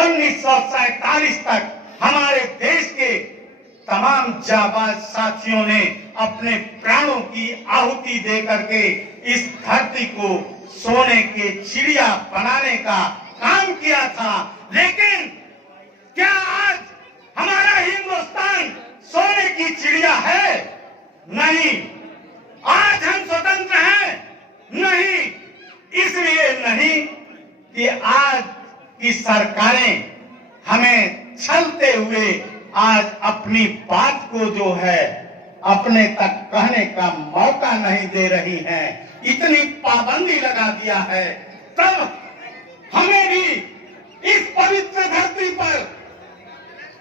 1947 तक हमारे देश के तमाम जाबाज साथियों ने अपने प्राणों की आहुति दे करके इस धरती को सोने के चिड़िया बनाने का काम किया था। लेकिन क्या आज हमारा हिंदुस्तान सोने की चिड़िया है? नहीं। आज हम स्वतंत्र हैं? नहीं। इसलिए नहीं कि आज की सरकारें हमें छलते हुए आज अपनी बात को जो है अपने तक कहने का मौका नहीं दे रही हैं, इतनी पाबंदी लगा दिया है। तब हमें भी इस पवित्र धरती पर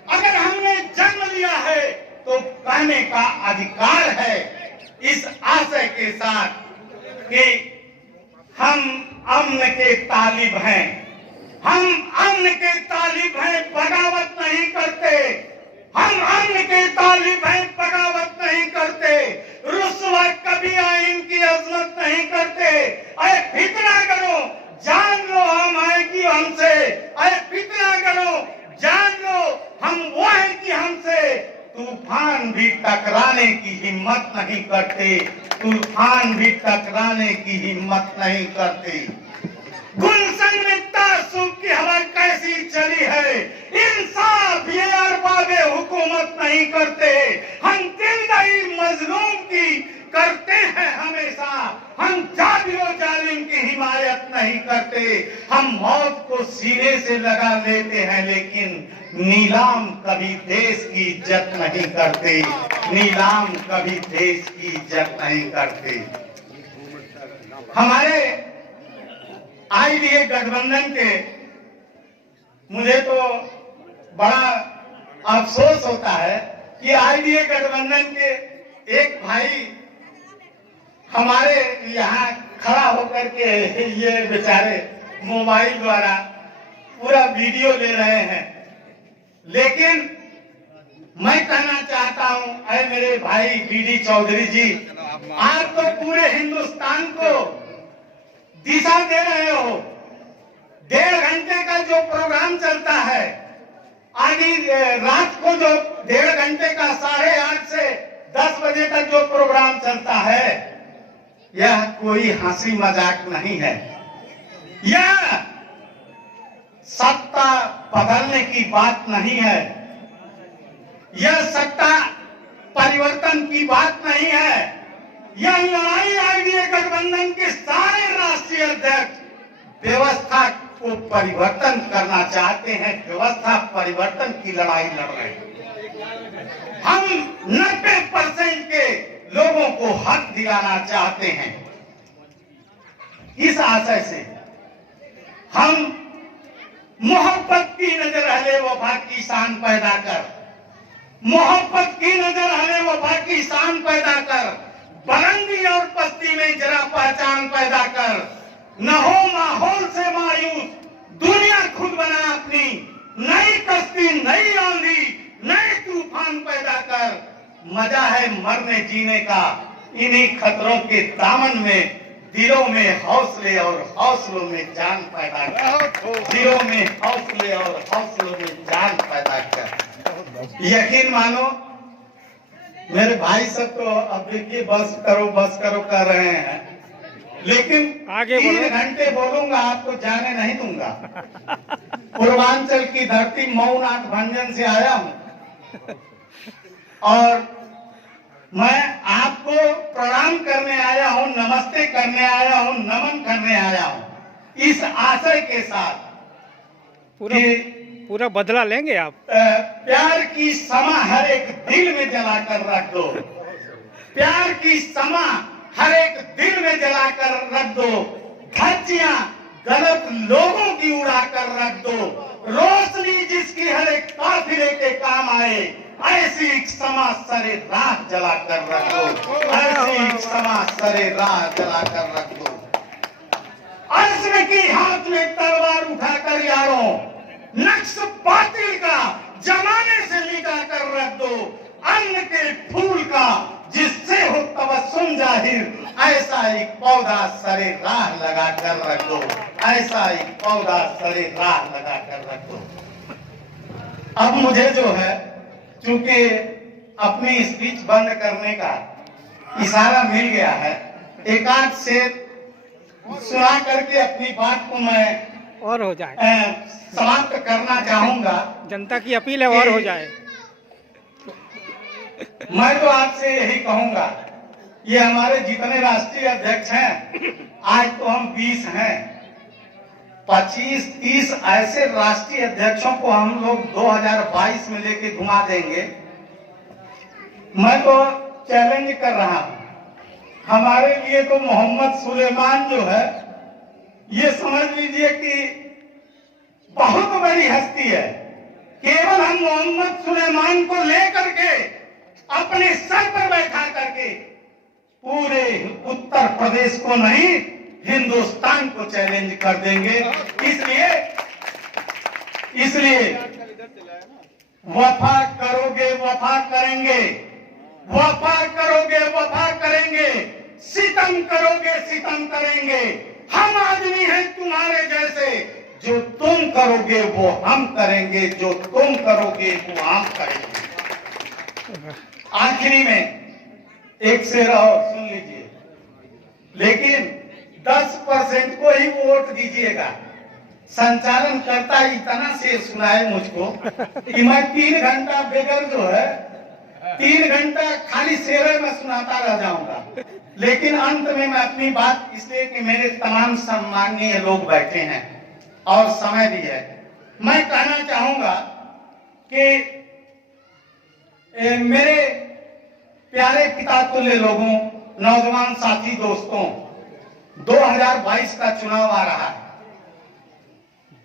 अगर हमने जन्म लिया है तो कहने का अधिकार है, इस आशय के साथ कि हम अमन के तालिब हैं। हम अमन के तालिब हैं, बगावत नहीं करते। हम अमन के तालिब हैं, बगावत नहीं करते। रुस्वा कभी आइन की अजमत नहीं करते। अरे फितना करो, जान लो हम हैं कि हमसे। अरे फितना करो, जान लो हम वो हैं कि हमसे। तूफान भी टकराने की हिम्मत नहीं करते। तूफान भी टकराने की हिम्मत नहीं करते। गुलशन में तासुब की हवा कैसी चली है, इंसाफ ये अरबाबे हुकूमत नहीं करते। हम दिलदाई मजलूम की करते हैं हमेशा। हम जाबिर जालिम की हिमायत नहीं करते। हम मौत को सीने से लगा लेते हैं, लेकिन नीलाम कभी देश की इज्जत नहीं करते। नीलाम कभी देश की इज्जत नहीं करते। हमारे आईडीए गठबंधन के मुझे तो बड़ा अफसोस होता है कि आईडीए गठबंधन के एक भाई हमारे यहाँ खड़ा होकर के ये बेचारे मोबाइल द्वारा पूरा वीडियो ले रहे हैं। लेकिन मैं कहना चाहता हूं, अरे मेरे भाई बीडी चौधरी जी, आप तो पूरे हिंदुस्तान को दिशा दे रहे हो। 1.5 घंटे का जो प्रोग्राम चलता है, आगे रात को जो 1.5 घंटे का 8:30 से 10 बजे तक जो प्रोग्राम चलता है, यह कोई हंसी मजाक नहीं है। यह सत्ता बदलने की बात नहीं है। यह सत्ता परिवर्तन की बात नहीं है। यह लड़ाई आईडीए गठबंधन के सारे राष्ट्रीय अध्यक्ष व्यवस्था को परिवर्तन करना चाहते हैं। व्यवस्था परिवर्तन की लड़ाई लड़ रहे हैं। हम 90% के लोगों को हक दिलाना चाहते हैं। इस आशय से हम मोहब्बत की नजर अहले वफा की शान पैदा कर, मोहब्बत की नजर अहले वफा की शान पैदा कर, बुलंदी और पस्ती में जरा पहचान पैदा कर। न हो माहौल से मायूस, दुनिया खुद बना अपनी। नई कश्ती, नई आंधी, नए तूफान पैदा कर। मजा है मरने जीने का, इन्हीं खतरों के दामन में। दिलों में हौसले और हौसलों में जान पैदा कर। दिलों में हौसले और हौसलों में जान पैदा कर। यकीन मानो, मेरे भाई सब तो अब देखिए बस करो कर रहे हैं, लेकिन आगे 3 घंटे बोलूंगा, आपको जाने नहीं दूंगा। पूर्वांचल की धरती मऊनाथ भंजन से आया हूं और मैं आपको प्रणाम करने आया हूं, नमस्ते करने आया हूं, नमन करने आया हूं, इस आशय के साथ पूरा बदला लेंगे आप। प्यार की समा हर एक दिल में जलाकर रख दो। प्यार की समा हर एक दिल में जलाकर रख दो। धज्जियां गलत लोगों की उड़ाकर रख दो। रोशनी जिसकी हर एक काफिले के काम आए, ऐसी एक समा सरे राह जलाकर रख दो। ऐसी एक समा सरे राह जलाकर रख दो। अस्र की हाथ में तलवार उठाकर यारों, नक्श बातिल का जमाने से मिटा कर रख दो। अन्न के फूल का जिससे हो तबस्सुम जाहिर, ऐसा एक पौधा सरे राह लगा कर रख दो। ऐसा एक पौधा सरे राह लगा कर रख दो। अब मुझे जो है, चूंकि अपनी स्पीच बंद करने का इशारा मिल गया है, एक आध से सुना करके अपनी बात को मैं और हो जाए समाप्त करना चाहूंगा। जनता की अपील है और हो जाए। मैं तो आपसे यही कहूंगा, ये हमारे जितने राष्ट्रीय अध्यक्ष हैं, आज तो हम 20 हैं, 25-30 ऐसे राष्ट्रीय अध्यक्षों को हम लोग 2022 में लेके घुमा देंगे। मैं तो चैलेंज कर रहा हूं, हमारे लिए तो मोहम्मद सुलेमान जो है, ये समझ लीजिए कि बहुत बड़ी हस्ती है। केवल हम मोहम्मद सुलेमान को लेकर के अपने सर पर बैठा करके पूरे उत्तर प्रदेश को नहीं, हिंदुस्तान को चैलेंज कर देंगे। इसलिए वफा करोगे वफा करेंगे, वफा करोगे वफा करेंगे, सितम करोगे सितम करेंगे। हम आदमी हैं तुम्हारे जैसे, जो तुम करोगे वो हम करेंगे, जो तुम करोगे वो हम करेंगे। आखिरी में एक शेर और सुन लीजिए, लेकिन 10% को ही वोट दीजिएगा। संचालन करता इतना शेर सुनाए मुझको कि मैं 3 घंटा बेगर जो है, 3 घंटा खाली शेर में सुनाता रह जाऊंगा। लेकिन अंत में मैं अपनी बात, इसलिए कि मेरे तमाम सम्माननीय लोग बैठे हैं और समय भी है, मैं कहना चाहूंगा कि मेरे प्यारे पिता तुल्य लोगों, नौजवान साथी दोस्तों, 2022 का चुनाव आ रहा है।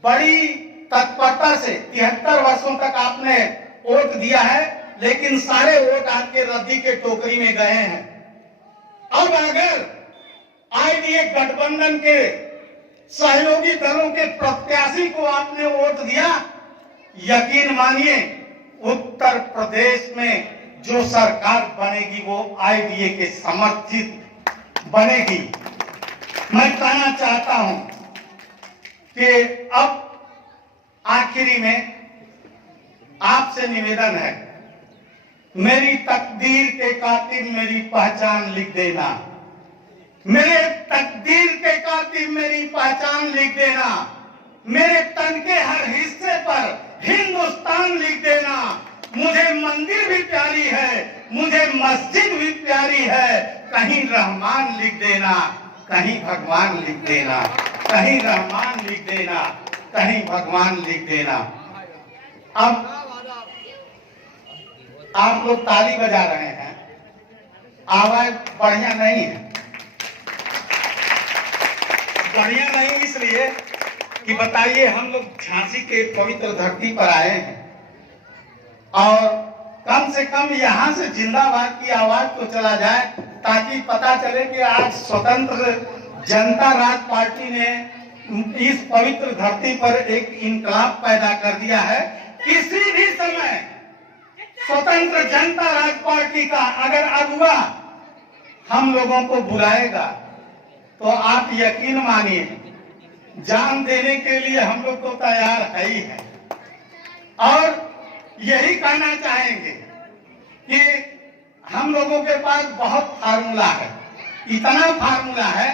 बड़ी तत्परता से 73 वर्षों तक आपने वोट दिया है, लेकिन सारे वोट आपके रद्दी के टोकरी में गए हैं। अब अगर आईडीए गठबंधन के सहयोगी दलों के प्रत्याशी को आपने वोट दिया, यकीन मानिए उत्तर प्रदेश में जो सरकार बनेगी वो आईडीए के समर्थित बनेगी। मैं कहना चाहता हूं कि अब आखिरी में आपसे निवेदन है, मेरी तकदीर के कातिब मेरी पहचान लिख देना, मेरे तकदीर के कातिब मेरी पहचान लिख देना, मेरे तन के हर हिस्से पर हिंदुस्तान लिख देना। मुझे मंदिर भी प्यारी है, मुझे मस्जिद भी प्यारी है, कहीं रहमान लिख देना, कहीं भगवान लिख देना, कहीं रहमान लिख देना, कहीं भगवान लिख देना। अब आप लोग ताली बजा रहे हैं, आवाज बढ़िया नहीं है। बढ़िया नहीं इसलिए कि बताइए, हम लोग झांसी के पवित्र धरती पर आए हैं और कम से कम यहाँ से जिंदाबाद की आवाज तो चला जाए, ताकि पता चले कि आज स्वतंत्र जनता राज पार्टी ने इस पवित्र धरती पर एक इनकलाब पैदा कर दिया है। किसी भी समय स्वतंत्र जनता राज पार्टी का अगर अगुवा हम लोगों को बुलाएगा तो आप यकीन मानिए, जान देने के लिए हम लोग तो तैयार है ही है। और यही कहना चाहेंगे कि हम लोगों के पास बहुत फार्मूला है, इतना फार्मूला है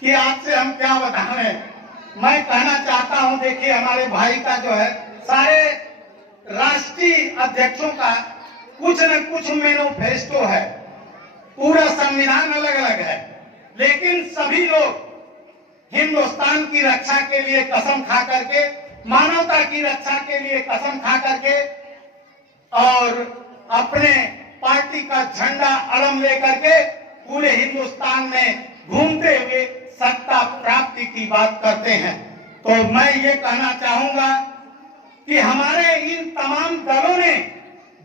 कि आपसे हम क्या बताएं। मैं कहना चाहता हूं, देखिए हमारे भाई का जो है, सारे राष्ट्रीय अध्यक्षों का कुछ न कुछ मैनिफेस्टो है, पूरा संविधान अलग अलग है, लेकिन सभी लोग हिंदुस्तान की रक्षा के लिए कसम खा करके, मानवता की रक्षा के लिए कसम खा करके और अपने पार्टी का झंडा अलम लेकर के पूरे हिंदुस्तान में घूमते हुए सत्ता प्राप्ति की बात करते हैं। तो मैं ये कहना चाहूंगा कि हमारे इन तमाम दलों ने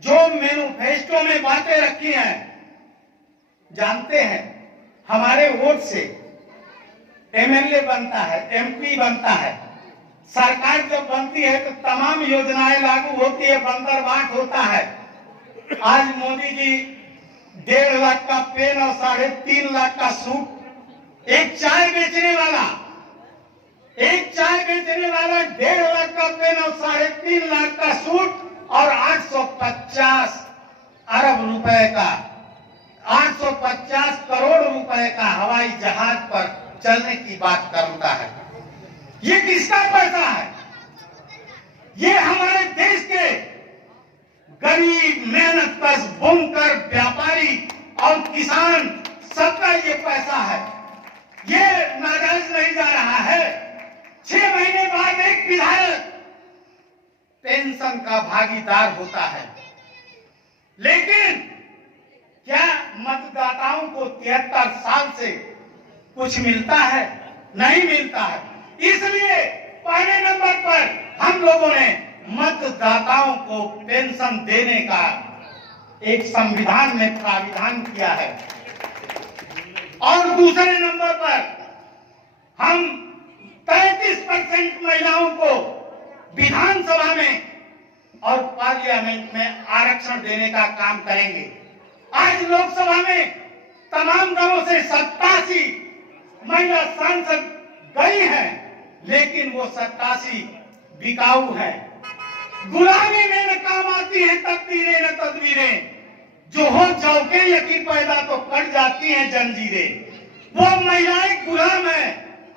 जो मैनिफेस्टो में बातें रखी हैं, जानते हैं हमारे वोट से एमएलए बनता है, एमपी बनता है, सरकार जब बनती है तो तमाम योजनाएं लागू होती है, बंदर बांट होता है। आज मोदी जी 1.5 लाख का पेन और 3.5 लाख का सूट, एक चाय बेचने वाला 1.5 लाख का पेन और 3.5 लाख का सूट और 850 अरब रुपए का 850 करोड़ रुपए का हवाई जहाज पर चलने की बात करता है। ये किसका पैसा है? ये हमारे देश के गरीब, मेहनतकश, बुनकर, व्यापारी और किसान सबका ये पैसा है। ये नाजायज नहीं जा रहा है। 6 महीने बाद एक विधायक पेंशन का भागीदार होता है, लेकिन क्या मतदाताओं को 73 साल से कुछ मिलता है? नहीं मिलता है। इसलिए पहले नंबर पर हम लोगों ने मतदाताओं को पेंशन देने का एक संविधान में प्राविधान किया है, और दूसरे नंबर पर हम 33% महिलाओं को विधानसभा में और पार्लियामेंट में आरक्षण देने का काम करेंगे। आज लोकसभा में तमाम दलों से 87 महिला सांसद गई हैं, लेकिन वो 87 बिकाऊ है। गुलामी में न काम आती है तकदीरें न तदबीरें, जो हो चौके यकीन पैदा तो कट जाती हैं जंजीरें। वो महिलाएं गुलाम है,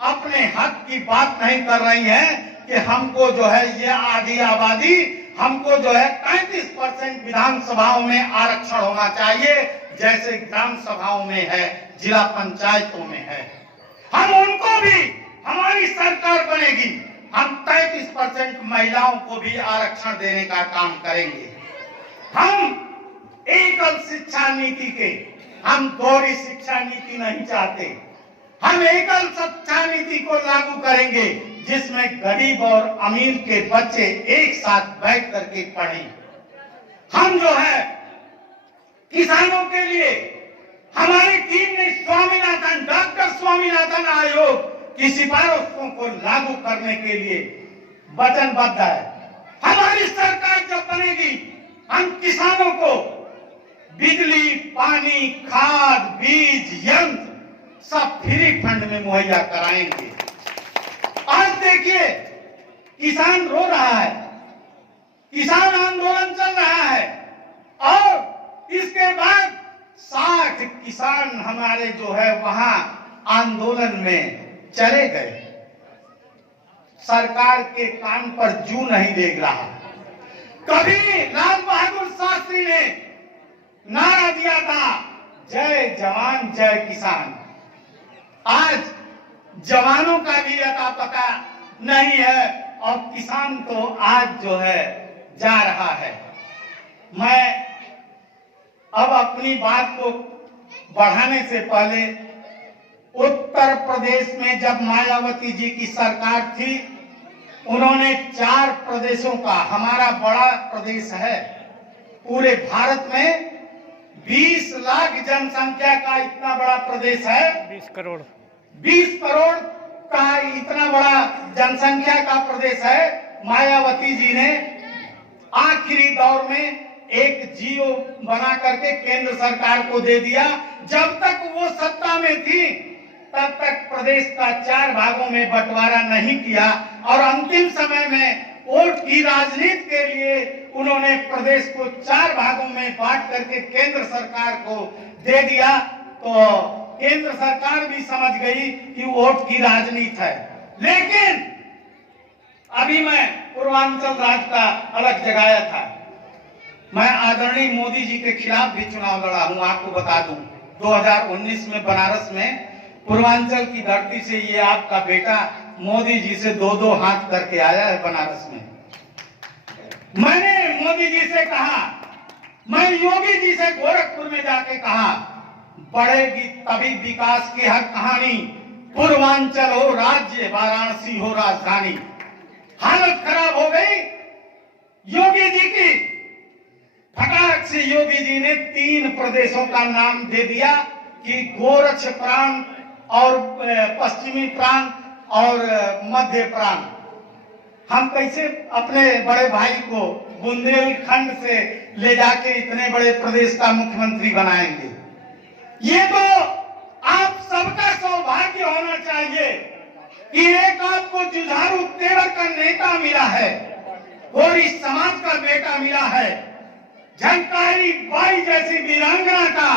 अपने हक की बात नहीं कर रही हैं कि हमको जो है ये आधी आबादी, हमको जो है 35% विधानसभाओं में आरक्षण होना चाहिए, जैसे ग्राम सभाओं में है, जिला पंचायतों में है। हम उनको भी, हमारी सरकार बनेगी, हम 33% महिलाओं को भी आरक्षण देने का काम करेंगे। हम एकल शिक्षा नीति के, हम दोहरी शिक्षा नीति नहीं चाहते। हम एकल शिक्षा नीति को लागू करेंगे, जिसमें गरीब और अमीर के बच्चे एक साथ बैठ करके पढ़ें। हम जो है किसानों के लिए, हमारी टीम ने स्वामीनाथन, डॉक्टर स्वामीनाथन आयोग की सिफारिशों को लागू करने के लिए वचनबद्ध है। हमारी सरकार जब बनेगी, हम किसानों को बिजली, पानी, खाद, बीज, यंत्र सब फ्री फंड में मुहैया कराएंगे। आज देखिए, किसान रो रहा है, किसान आंदोलन चल रहा है, और इसके बाद 60 किसान हमारे जो है वहां आंदोलन में चले गए। सरकार के कान पर जू नहीं देख रहा। कभी लाल बहादुर शास्त्री ने नारा दिया था, जय जवान जय किसान। आज जवानों का भी अता पता नहीं है, और किसान तो आज जो है जा रहा है। मैं अब अपनी बात को बढ़ाने से पहले, उत्तर प्रदेश में जब मायावती जी की सरकार थी, उन्होंने 4 प्रदेशों का, हमारा बड़ा प्रदेश है, पूरे भारत में 20 लाख जनसंख्या का इतना बड़ा प्रदेश है, 20 करोड़ का इतना बड़ा जनसंख्या का प्रदेश है। मायावती जी ने आखिरी दौर में एक जियो बना करके केंद्र सरकार को दे दिया। जब तक वो सत्ता में थी, तब तक प्रदेश का 4 भागों में बंटवारा नहीं किया, और अंतिम समय में वोट की राजनीति के लिए उन्होंने प्रदेश को 4 भागों में बांट करके केंद्र सरकार को दे दिया। तो केंद्र सरकार भी समझ गई कि वोट की राजनीति है। लेकिन अभी मैं पूर्वांचल राज्य का अलग जगाया था। मैं आदरणीय मोदी जी के खिलाफ भी चुनाव लड़ा हूं। आपको बता दूं, 2019 में बनारस में पूर्वांचल की धरती से ये आपका बेटा मोदी जी से 2-2 हाथ करके आया है बनारस में। मैंने मोदी जी से कहा, मैं योगी जी से गोरखपुर में जाके कहा, बढ़ेगी तभी विकास की हर कहानी, पूर्वांचल हो राज्य, वाराणसी हो राजधानी। हालत खराब हो गई योगी जी की। फटाक से योगी जी ने 3 प्रदेशों का नाम दे दिया कि गोरक्ष प्रांत और पश्चिमी प्रांत और मध्य प्रांत। हम कैसे अपने बड़े भाई को बुंदेलखंड से ले जाके इतने बड़े प्रदेश का मुख्यमंत्री बनाएंगे? ये तो आप सबका सौभाग्य होना चाहिए कि एक आपको जुझारू तेवर का नेता मिला है, कोरी समाज का बेटा मिला है, झंकारी बाई जैसी वीरांगना का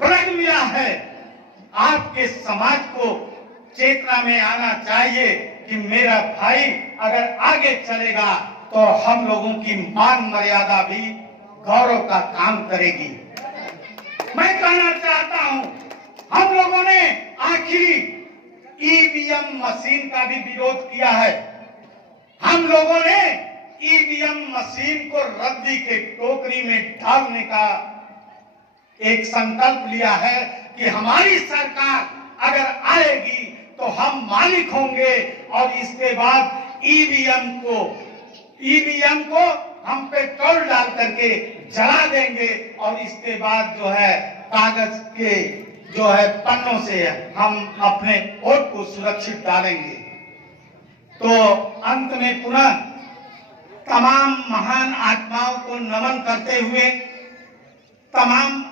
ब्रज मिला है। आपके समाज को चेतना में आना चाहिए कि मेरा भाई अगर आगे चलेगा तो हम लोगों की मान मर्यादा भी गौरव का काम करेगी। मैं कहना चाहता हूं, हम लोगों ने आखिरी ईवीएम मशीन का भी विरोध किया है। हम लोगों ने ईवीएम मशीन को रद्दी के टोकरी में डालने का एक संकल्प लिया है कि हमारी सरकार अगर आएगी तो हम मालिक होंगे और इसके बाद ईवीएम को हम पेट्रोल डाल करके जला देंगे और इसके बाद जो है कागज के जो है पन्नों से हम अपने वोट को सुरक्षित डालेंगे। तो अंत में पुनः तमाम महान आत्माओं को नमन करते हुए तमाम